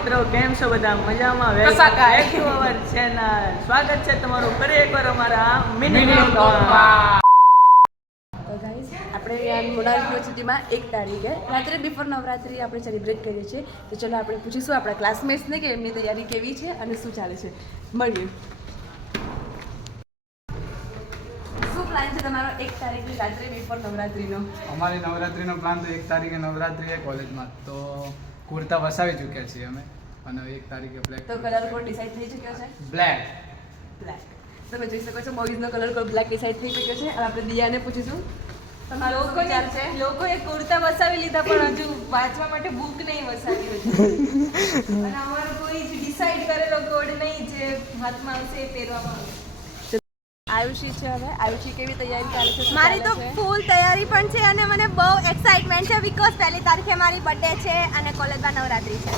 મિત્રો, કેમ છો બધા? મજામાં? કસાકા. Back to our channel. સ્વાગત છે તમારું ફરી એકવાર અમારા મિની બ્લોગમાં. તો ગાઈસ આપણે મોડા યુનિવર્સિટીમાં 1 તારીખે રાત્રે બિફોર નવરાત્રી આપણે સેલિબ્રેટ કરીએ છીએ. તો ચલો આપણે પૂછીશું આપણા ક્લાસમેટ્સને કે એમની તૈયારી કેવી છે અને શું ચાલે છે. મળીએ. શું પ્લાન છે તમારો 1 તારીખની રાત્રે બિફોર નવરાત્રીનો? અમારી નવરાત્રીનો પ્લાન તો 1 તારીખે નવરાત્રી છે કોલેજમાં, તો કુર્તા વસાવી ચૂક્યા છીએ અમે, અને 1 તારીખે બ્લેક. તો કલર કોડ ડિસાઈડ થઈ ચૂક્યો છે? બ્લેક. બ્લેક. તમે જોઈ શકો છો બોઈઝનો કલર કોડ બ્લેક ડિસાઈડ થઈ ચૂક્યો છે. હવે આપણે દિયાને પૂછીશું તમારો શું વિચાર છે? લોકોએ કુર્તા વસાવી લીધા પણ હજુ વાંચવા માટે બુક નહીં વસાવી હતી અને અમારો કોઈ જ ડિસાઈડ કરેલો કોડ નહીં જે હાથમાં આવશે એ પહેરવામાં આવશે. આયુષી છે. હવે આયુષી કેવી તૈયારી ચાલે છે? શું મારી તો ચાલે છે? ફૂલ તૈયારી પણ છે અને મને બહુ એક્સાઇટમેન્ટ છે બીકોઝ 1 તારીખે મારી બર્થડે છે અને કોલેજમાં નવરાત્રી છે.